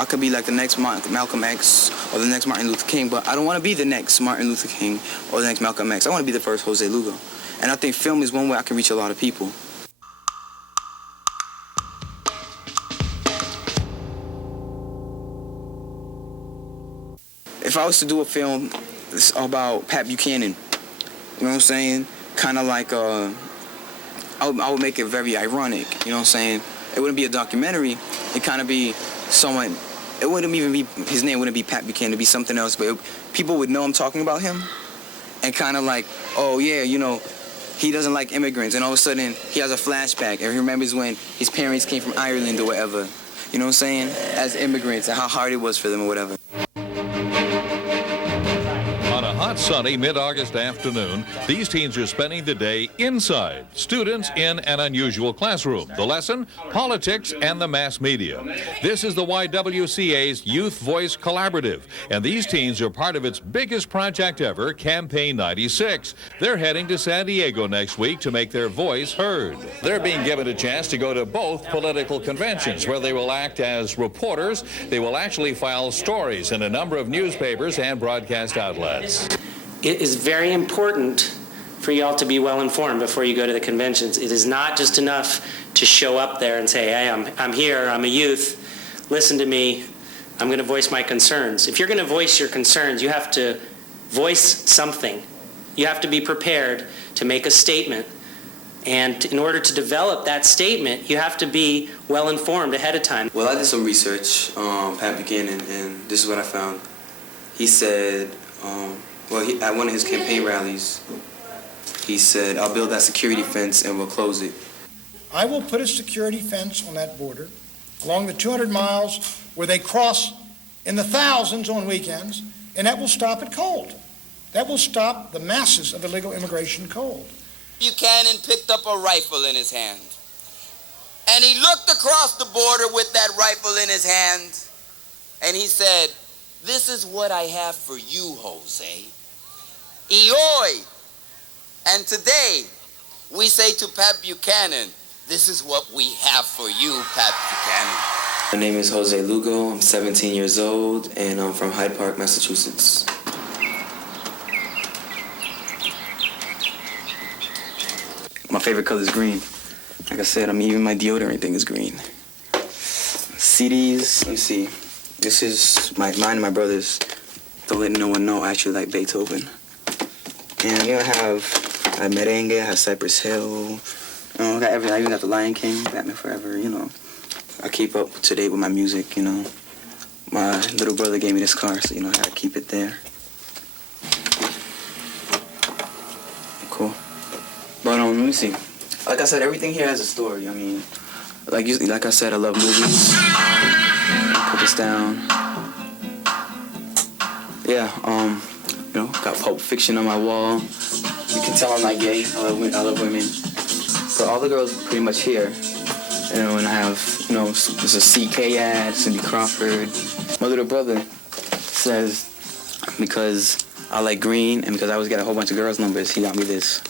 I could be like the next Malcolm X or the next Martin Luther King, but I don't want to be the next Martin Luther King or the next Malcolm X. I want to be the first José Lugo. And I think film is one way I can reach a lot of people. If I was to do a film about Pat Buchanan, you know what I'm saying? Kind of like, I would make it very ironic, you know what I'm saying? It wouldn't be a documentary. It'd kind of be someone, it wouldn't even be, his name wouldn't be Pat Buchanan, it'd be something else, but people would know I'm talking about him. And kind of like, oh yeah, you know, he doesn't like immigrants, and all of a sudden he has a flashback and he remembers when his parents came from Ireland or whatever, you know what I'm saying, as immigrants, and how hard it was for them or whatever. On a hot, sunny mid-August afternoon, these teens are spending the day inside. Students in an unusual classroom. The lesson, politics and the mass media. This is the YWCA's Youth Voice Collaborative, and these teens are part of its biggest project ever, Campaign 96. They're heading to San Diego next week to make their voice heard. They're being given a chance to go to both political conventions, where they will act as reporters. They will actually file stories in a number of newspapers and broadcast outlets. It is very important for y'all to be well informed before you go to the conventions. It is not just enough to show up there and say, hey, I'm here, I'm a youth, listen to me, I'm going to voice my concerns. If you're going to voice your concerns, you have to voice something. You have to be prepared to make a statement. And in order to develop that statement, you have to be well informed ahead of time. Well, I did some research on Pat Buchanan, and this is what I found. He said, at one of his campaign rallies, he said, I'll build that security fence and we'll close it. I will put a security fence on that border along the 200 miles where they cross in the thousands on weekends, and that will stop it cold. That will stop the masses of illegal immigration cold. Buchanan picked up a rifle in his hand, and he looked across the border with that rifle in his hand, and he said, this is what I have for you, Jose. Eoi. And today, we say to Pat Buchanan, this is what we have for you, Pat Buchanan. My name is José Lugo. I'm 17 years old, and I'm from Hyde Park, Massachusetts. My favorite color is green. Like I said, even my deodorant thing is green. CDs, let me see. This is mine and my brother's. Don't let no one know I actually like Beethoven. And I have merengue, I have Cypress Hill. I got everything. I even got the Lion King, Batman Forever, you know. I keep up to date with my music, you know. My little brother gave me this car, so, you know, I gotta keep it there. Cool. But, let me see. Like I said, everything here has a story. I mean, like I said, I love movies. Put this down. Yeah, you know, got Pulp Fiction on my wall. You can tell I'm not gay. I love women. But all the girls are pretty much here. You know, and I have, you know, there's a CK ad, Cindy Crawford. My little brother says, because I like green and because I always get a whole bunch of girls' numbers, he got me this.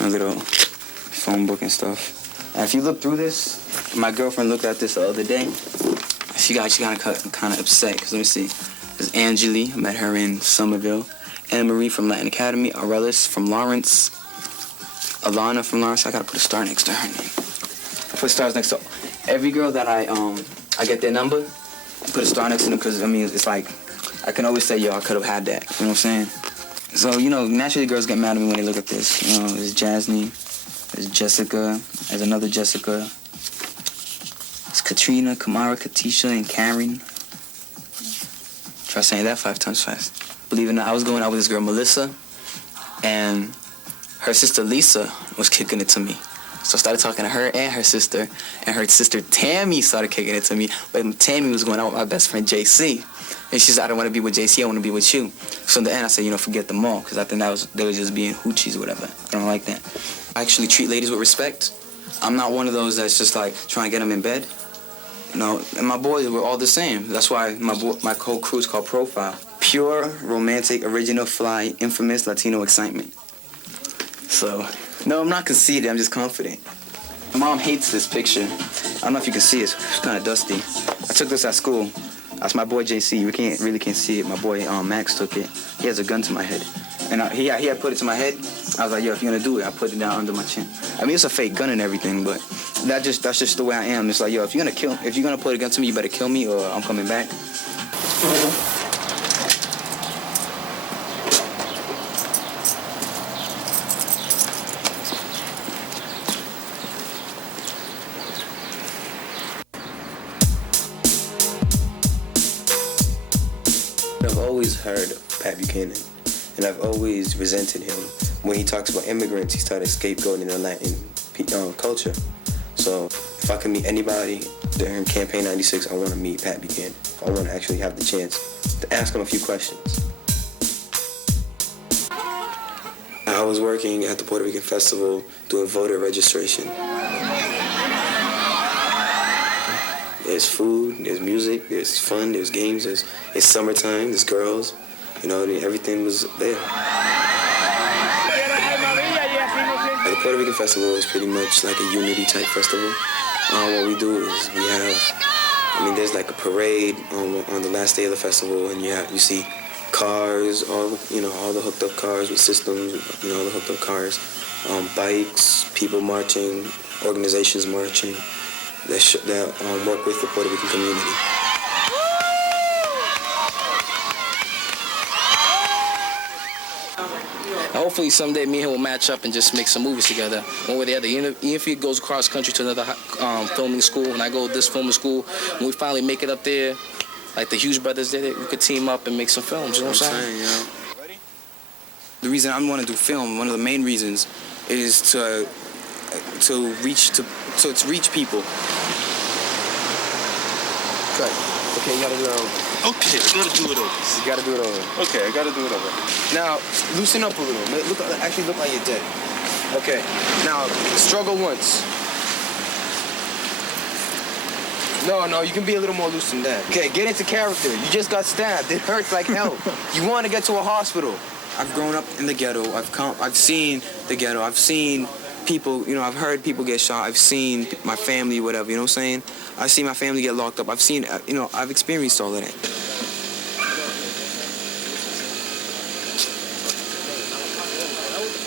My little phone book and stuff. And if you look through this, my girlfriend looked at this the other day. She got kind of upset, because let me see. There's Angeli, I met her in Somerville. Anna Marie from Latin Academy, Aurelis from Lawrence, Alana from Lawrence. I gotta put a star next to her name. I put stars next to every girl that I get their number. I put a star next to them because, I mean, it's like, I can always say, yo, I could have had that. You know what I'm saying? So, you know, naturally girls get mad at me when they look at this. You know, there's Jasmine, there's Jessica, there's another Jessica. It's Katrina, Kamara, Katisha, and Karen. Try saying that 5 times fast. Believe it or not, I was going out with this girl, Melissa, and her sister, Lisa, was kicking it to me. So I started talking to her and her sister Tammy started kicking it to me, but Tammy was going out with my best friend, JC. And she said, I don't want to be with JC, I want to be with you. So in the end, I said, you know, forget them all, because I think they were just being hoochies or whatever. I don't like that. I actually treat ladies with respect. I'm not one of those that's just like trying to get them in bed. You know, and my boys were all the same. That's why my whole crew is called Profile. Pure, romantic, original, fly, infamous Latino excitement. So, no, I'm not conceited, I'm just confident. My mom hates this picture. I don't know if you can see it, it's kind of dusty. I took this at school. That's my boy JC. You really can't see it. My boy Max took it. He has a gun to my head. And he had put it to my head. I was like, yo, if you're gonna do it, I put it down under my chin. I mean, it's a fake gun and everything, but that's just the way I am. It's like, yo, if you're gonna put a gun to me, you better kill me or I'm coming back. I've always heard of Pat Buchanan, and I've always resented him. When he talks about immigrants, he started scapegoating the Latin culture. So if I could meet anybody during Campaign 96, I want to meet Pat Buchanan. I want to actually have the chance to ask him a few questions. I was working at the Puerto Rican Festival doing voter registration. There's food, there's music, there's fun, there's games, it's summertime, there's girls, everything was there. The Puerto Rican Festival is pretty much like a unity type festival. What we do is there's like a parade on the last day of the festival, and you see cars, all the hooked up cars with systems, all the hooked up cars, bikes, people marching, organizations marching. That work with the Puerto Rican community. Hopefully someday me and him will match up and just make some movies together, one way or the other. Even if he goes across country to another filming school, and I go to this filming school, when we finally make it up there, like the Hughes brothers did it, we could team up and make some films, you know what I'm saying? The reason I want to do film, one of the main reasons, is to reach people. Cut. Okay, you gotta do it over. Okay, I gotta do it over. You gotta do it over. Okay, I gotta do it over. Now, loosen up a little. Look like you're dead. Okay. Now, struggle once. No, you can be a little more loose than that. Okay, get into character. You just got stabbed. It hurts like hell. You want to get to a hospital. I've grown up in the ghetto. I've seen the ghetto. I've seen people, I've heard people get shot. I've seen my family, whatever, you know what I'm saying? I've seen my family get locked up. I've seen, I've experienced all of that.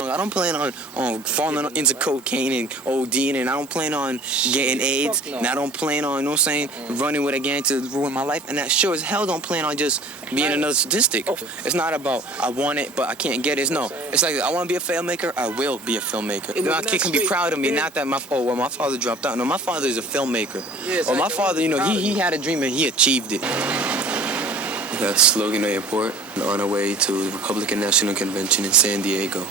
I don't plan on falling into cocaine and ODing, and I don't plan on getting AIDS, and I don't plan on, running with a gang to ruin my life, and that sure as hell don't plan on just being another statistic. It's not about I want it, but I can't get it. No, it's like I want to be a filmmaker, I will be a filmmaker. My kid can be proud of me, not that my father dropped out. No, my father is a filmmaker. Or my father, he had a dream and he achieved it. That's Logan Airport on our way to the Republican National Convention in San Diego.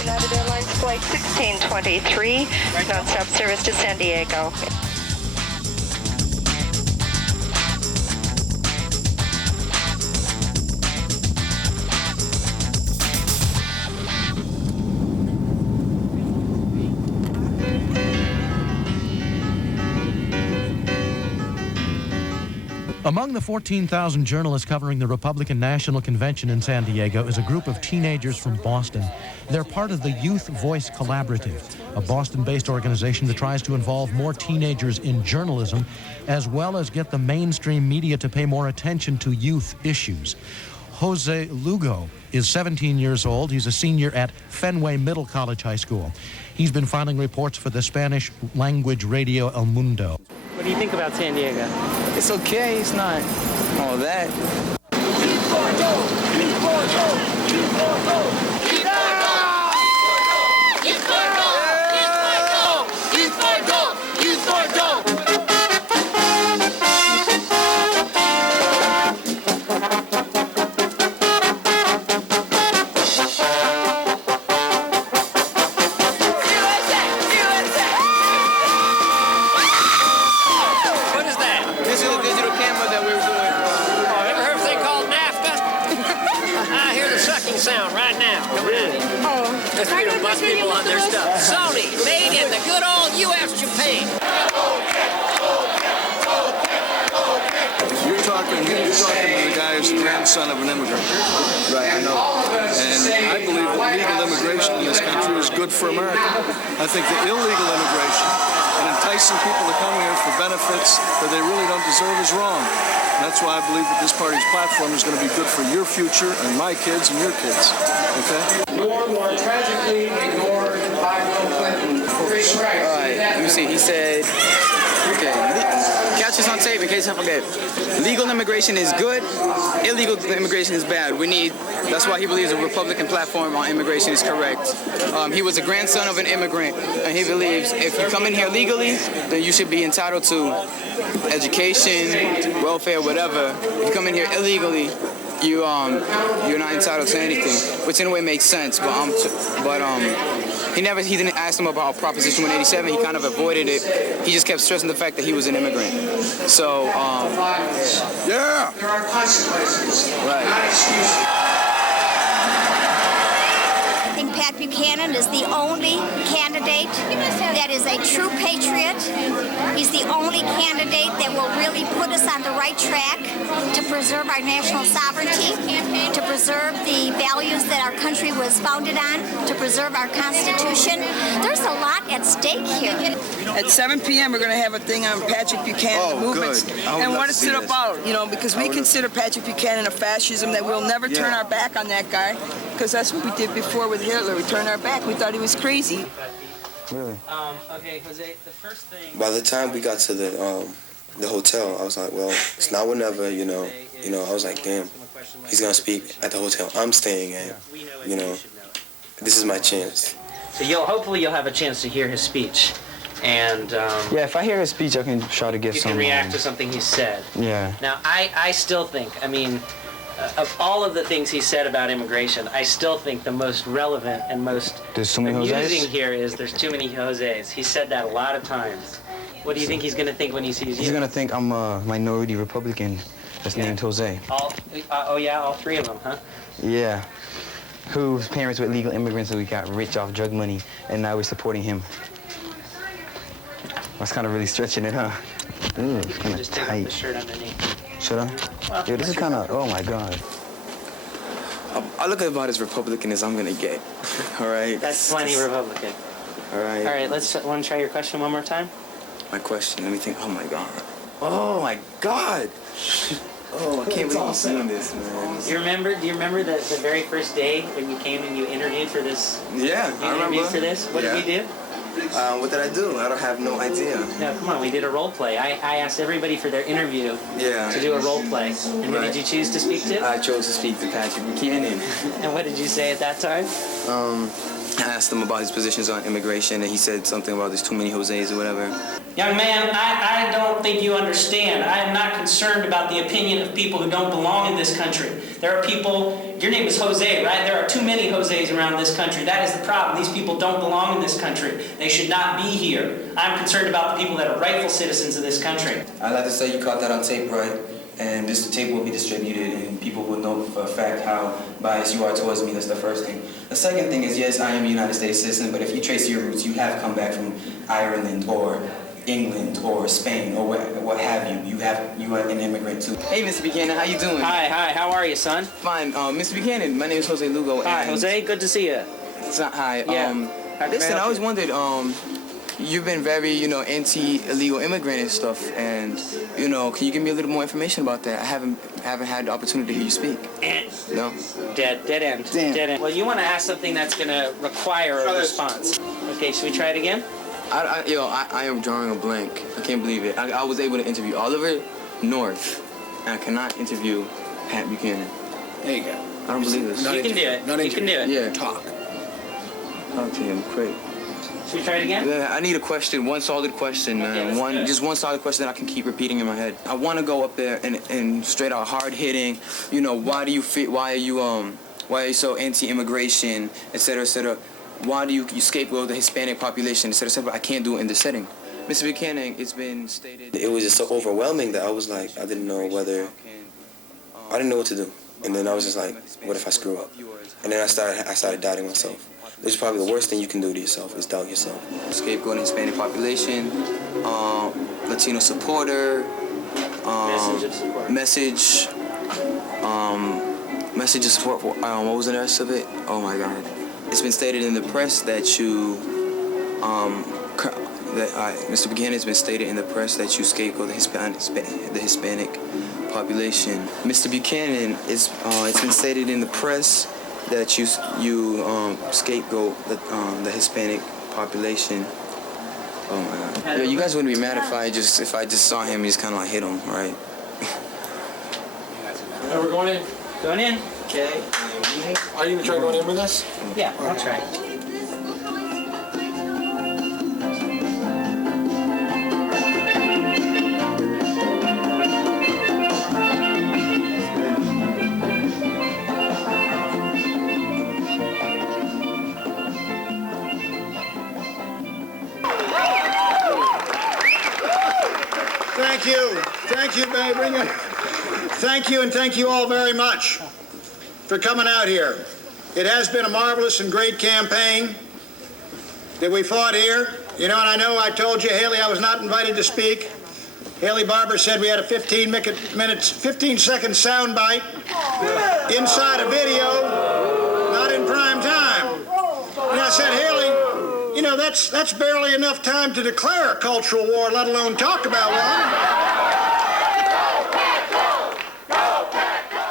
United Airlines Flight 1623, non-stop service to San Diego. Among the 14,000 journalists covering the Republican National Convention in San Diego is a group of teenagers from Boston. They're part of the Youth Voice Collaborative, a Boston-based organization that tries to involve more teenagers in journalism, as well as get the mainstream media to pay more attention to youth issues. José Lugo is 17 years old. He's a senior at Fenway Middle College High School. He's been filing reports for the Spanish language radio El Mundo. What do you think about San Diego? It's okay, it's not all that. Sound right now. Come on. Let's get a bunch of people on their stuff. Sony, made in the good old U.S. Japan. talking to the guy who's the grandson of an immigrant. Right, I know. And I believe that legal immigration in this country is good for America. I think that illegal immigration and enticing people to come here for benefits that they really don't deserve is wrong. And that's why I believe that this party's platform is going to be good for your future and my kids and your kids. Okay? More tragically ignored by Bill Clinton. All right, let me see. He said, okay, catch this on tape in case I forget. Legal immigration is good, illegal immigration is bad. That's why he believes the Republican platform on immigration is correct. He was a grandson of an immigrant, and he believes if you come in here legally, then you should be entitled to education, welfare, whatever. If you come in here illegally, you're not entitled to anything, which in a way makes sense. He didn't ask him about Proposition 187. He kind of avoided it. He just kept stressing the fact that he was an immigrant. So, yeah. There are consequences. Right. Not excuses. I think Pat Buchanan is the only candidate that is a true patriot. He's the only candidate that will really put us on the right track to preserve our national sovereignty, to preserve the values that our country was founded on, to preserve our Constitution. There's a lot at stake here. At 7 p.m. we're going to have a thing on Patrick Buchanan movements and what it's about, because we consider Patrick Buchanan a fascism, that we'll never turn our back on that guy, because that's what we did before with Hitler. We turned our back. We thought he was crazy. Really? Okay, Jose, the first thing... By the time we got to the hotel, I was like, well, it's now or never, I was like, damn, he's going to speak at the hotel I'm staying at, this is my chance. So hopefully you'll have a chance to hear his speech. And yeah, if I hear his speech, I can try to get you some... can react to something he said. Yeah. Now, I still think, of all of the things he said about immigration, I still think the most relevant and most amusing here is there's too many Josés. He said that a lot of times. What do you think he's going to think when he sees you? He's going to think I'm a minority Republican that's named Jose. All three of them, huh? Yeah. Whose parents were illegal immigrants and we got rich off drug money, and now we're supporting him. That's kind of really stretching it, huh? Ooh, it's kind of tight. Take the shirt underneath. Should I? Well, yeah, this is kind of, oh my God. I look about as Republican as I'm gonna get, all right? That's plenty Republican. All right. All right, want to try your question one more time? My question, let me think, oh my God. Oh my God! Oh, I can't believe you're seeing this, man. Do you remember the very first day when you came and you interviewed for this? Yeah, I remember. Interviewed for this? What did we do? What did I do? I don't have no idea. No, come on, we did a role play. I asked everybody for their interview to do a role play. And who did you choose to speak to? I chose to speak to Patrick Buchanan. And what did you say at that time? I asked him about his positions on immigration, and he said something about there's too many Josés or whatever. Young man, I don't think you understand. I am not concerned about the opinion of people who don't belong in this country. There are people, your name is Jose, right? There are too many Josés around this country. That is the problem. These people don't belong in this country. They should not be here. I'm concerned about the people that are rightful citizens of this country. I'd like to say you caught that on tape, right? And this tape will be distributed, and people will know for a fact how biased you are towards me. That's the first thing. The second thing is, yes, I am a United States citizen, but if you trace your roots, you have come back from Ireland or England or Spain or what have you. You are an immigrant too. Hey, Mr. Buchanan, how you doing? Hi, how are you, son? Fine, Mr. Buchanan, my name is José Lugo. Hi, Jose, good to see you. It's not, hi. Yeah. Listen, I always wondered, you've been very, anti-illegal immigrant and stuff, and, can you give me a little more information about that? I haven't had the opportunity to hear you speak. No? Dead end. Damn. Dead end. Well, you want to ask something that's going to require a response. Okay, should we try it again? I am drawing a blank. I can't believe it. I was able to interview Oliver North, and I cannot interview Pat Buchanan. There you go. I don't believe this. You can do it. You can do it. Yeah. Talk to him, quick. Should we try it again? Yeah, I need a question, one solid question, man. Okay, just one solid question that I can keep repeating in my head. I want to go up there and straight out hard hitting. Why are you so anti-immigration, et cetera, Why do you scapegoat the Hispanic population, et cetera, I can't do it in this setting. Mr. Buchanan, it's been stated. It was just so overwhelming that I was like, I didn't know what to do. And then I was just like, what if I screw up? And then I started doubting myself. Which is probably the worst thing you can do to yourself, is doubt yourself. Scapegoating Hispanic population, Latino supporter, message of support. Message Message of support for, what was the rest of it? Oh my God. It's been stated in the press that you, Mr. Buchanan, it's been stated in the press that you scapegoat the Hispanic population. Mr. Buchanan, it's been stated in the press that you scapegoat the Hispanic population. Oh my God. Yo, you guys wouldn't be mad if I just saw him and just kind of like hit him, right? We're going in. Going in. Okay. Are you gonna try going in with us? Yeah, I'll try. Thank you. Thank you, baby. Thank you, and thank you all very much for coming out here. It has been a marvelous and great campaign that we fought here. You know, and I know I told you, Haley, I was not invited to speak. Haley Barber said we had a 15-second sound bite inside a video, not in prime time. And I said, Haley, you know, that's barely enough time to declare a cultural war, let alone talk about one.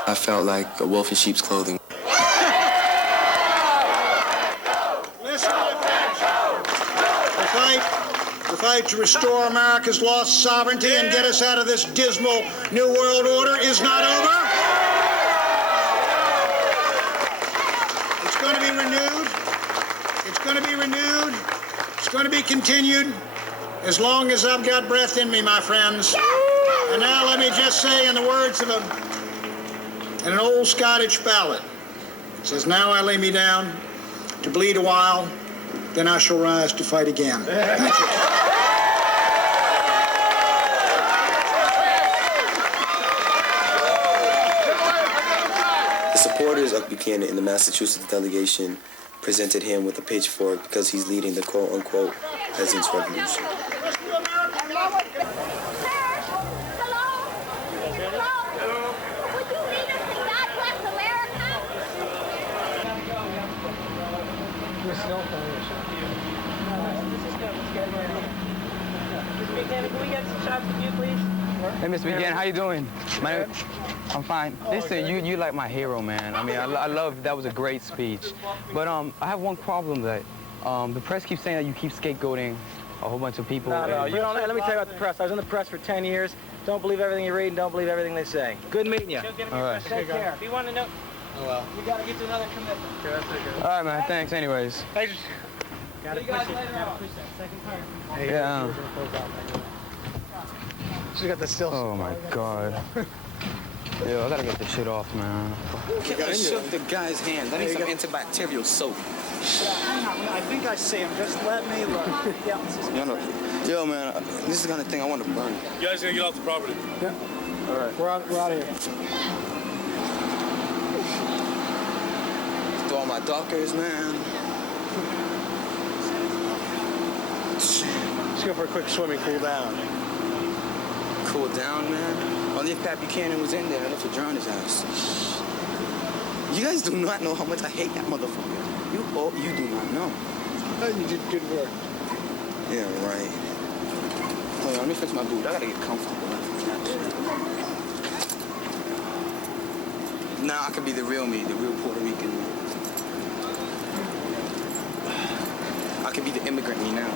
I felt like a wolf in sheep's clothing. Listen to me, folks. The fight to restore America's lost sovereignty and get us out of this dismal New World Order is not over. It's going to be renewed. It's going to be renewed. It's going to be continued as long as I've got breath in me, my friends. And now let me just say, in the words of an old Scottish ballad, it says, "Now I lay me down to bleed a while, then I shall rise to fight again." Thank you. The supporters of Buchanan in the Massachusetts delegation presented him with a pitchfork because he's leading the quote-unquote peasants' revolution. Hey, Mr. Buchanan, how you doing? I'm fine. Listen, you like my hero, man. I mean, I love, that was a great speech. But I have one problem that the press keeps saying that you keep scapegoating a whole bunch of people. No, you don't. Let me tell you about the press. I was in the press for 10 years. Don't believe everything you read and don't believe everything they say. Good meeting you. All right. Take care. If you want to know... Oh, well. We got to get to another commitment. All right, man. Thanks anyways. Hey, got to push it. Second part. Yeah. She got the still. Oh, my God. Yo, I got to get this shit off, man. I shook the guy's hand. That needs some antibacterial soap. I think I see him. Just let me look. Yeah. Yo, man, this is the kind of thing I want to burn. You guys gonna get off the property? Yeah. All right. We're out of here. To all my dockers, man. Let's go for a quick swim and cool down. Cool down, man? Only if Pat Buchanan was in there, I'd have to drown his ass. You guys do not know how much I hate that motherfucker. You do not know. Oh, you did good work. Yeah, right. Hold on, let me fix my boot. I gotta get comfortable. Now I can be the real me, the real Puerto Rican me. I can be the immigrant me now.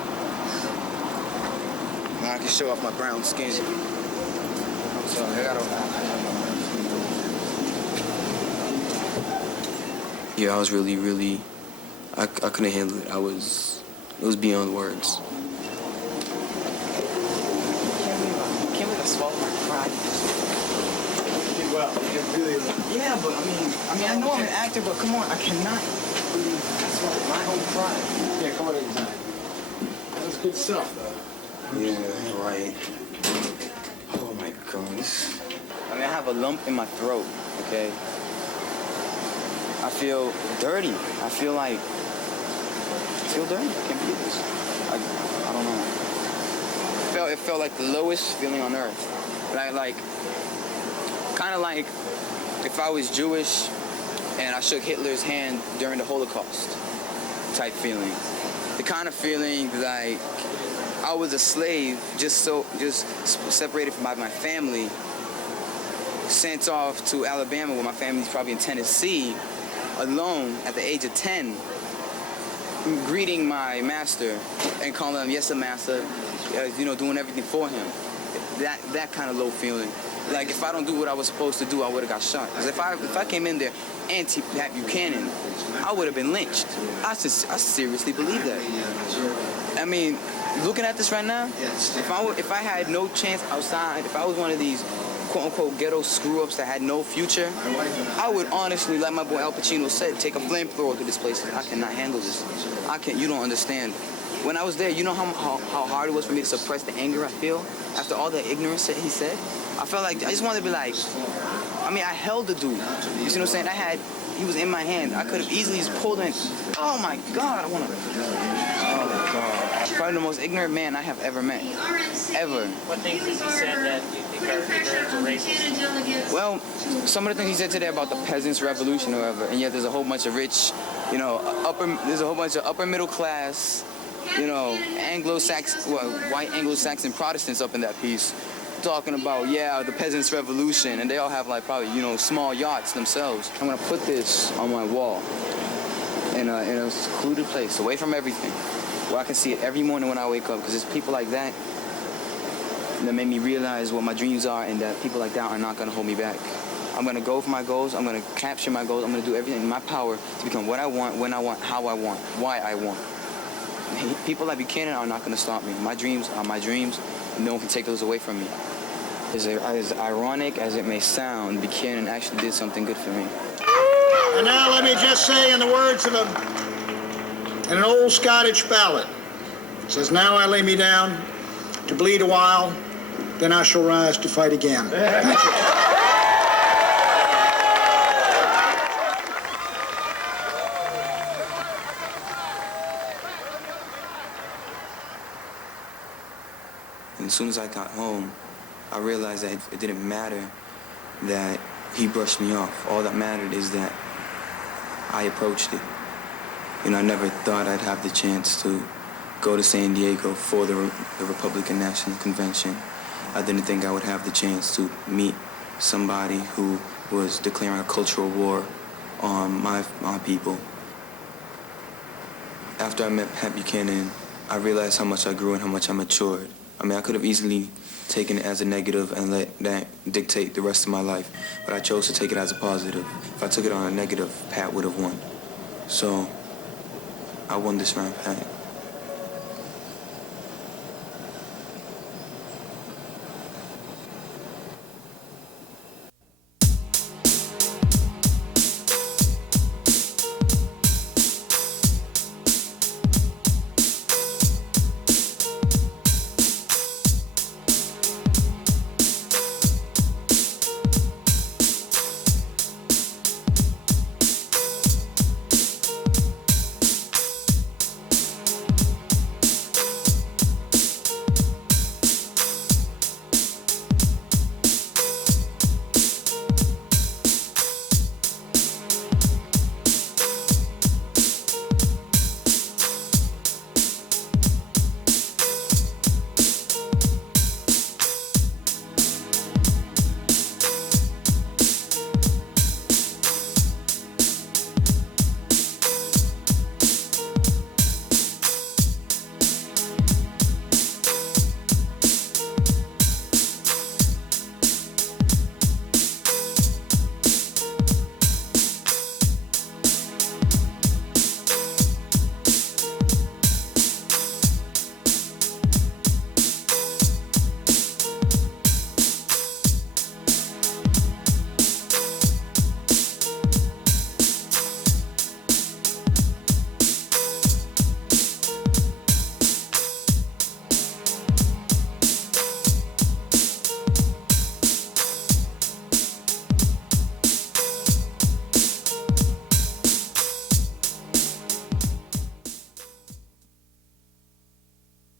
Now I can show off my brown skin. I'm sorry, I gotta... Yeah, I was really, I couldn't handle it. It was beyond words. Can't believe I swallowed my pride. You did well. You did really well. Yeah, but I mean, I know I'm an actor, but come on, I cannot. That's my own pride. Yeah, come on inside. That's good stuff, though. Yeah, right. Oh my goodness. I mean, I have a lump in my throat, okay? I feel dirty. I feel dirty. I can't believe this. I don't know. It felt like the lowest feeling on earth. Kind of like if I was Jewish and I shook Hitler's hand during the Holocaust type feeling. The kind of feeling like I was a slave, just separated from my family, sent off to Alabama where my family's probably in Tennessee, alone at the age of 10, greeting my master and calling him, yes, sir, master, doing everything for him. That kind of low feeling. Like, if I don't do what I was supposed to do, I would have got shot. Because if I came in there anti-Pat Buchanan, I would have been lynched. I seriously believe that. I mean, looking at this right now, if I had no chance outside, if I was one of these quote-unquote ghetto screw-ups that had no future, I would honestly, like my boy Al Pacino said, take a flamethrower to this place. I cannot handle this. You don't understand. When I was there, you know how hard it was for me to suppress the anger I feel after all the ignorance that he said? I felt like, I just wanted to be like, I held the dude. You see what I'm saying? He was in my hand. I could have easily just pulled him. Oh my God, oh my God. Probably the most ignorant man I have ever met. Ever. What things has he said that you think are ignorant or racist? Well, some of the things he said today about the peasants' revolution or whatever, and yet there's a whole bunch of rich, there's a whole bunch of upper middle class, white Anglo-Saxon Protestants up in that piece, talking about, the peasants' revolution, and they all have probably, small yachts themselves. I'm gonna put this on my wall in a secluded place, away from everything, where I can see it every morning when I wake up, because it's people like that that made me realize what my dreams are, and that people like that are not gonna hold me back. I'm gonna go for my goals, I'm gonna capture my goals, I'm gonna do everything in my power to become what I want, when I want, how I want, why I want. People like Buchanan are not gonna stop me. My dreams are my dreams, and no one can take those away from me. As ironic as it may sound, Buchanan actually did something good for me. And now let me just say, in the words of an old Scottish ballad, it says, "Now I lay me down to bleed a while, then I shall rise to fight again." Thank you. As soon as I got home, I realized that it didn't matter that he brushed me off. All that mattered is that I approached it. I never thought I'd have the chance to go to San Diego for the Republican National Convention. I didn't think I would have the chance to meet somebody who was declaring a cultural war on my people. After I met Pat Buchanan, I realized how much I grew and how much I matured. I could have easily taken it as a negative and let that dictate the rest of my life, but I chose to take it as a positive. If I took it on a negative, Pat would have won. So I won this round, Pat.